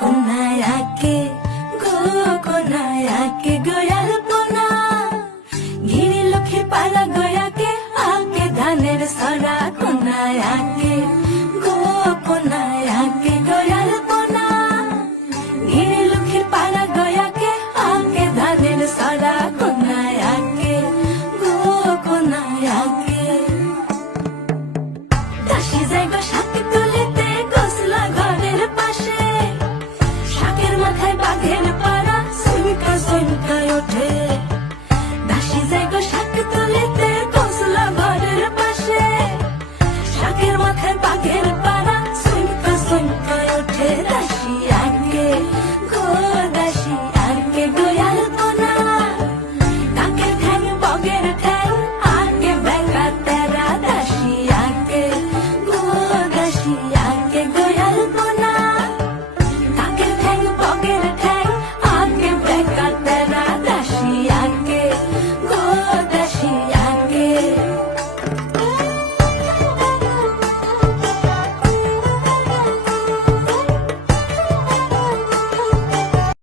কোনায় আঁকে গো, কোনায় আঁকে গোয়াল পোনা, ঘিরে লক্ষ্মীর পালা গয়াকে আঁকে ধানের সরা কোনায় আঁকে।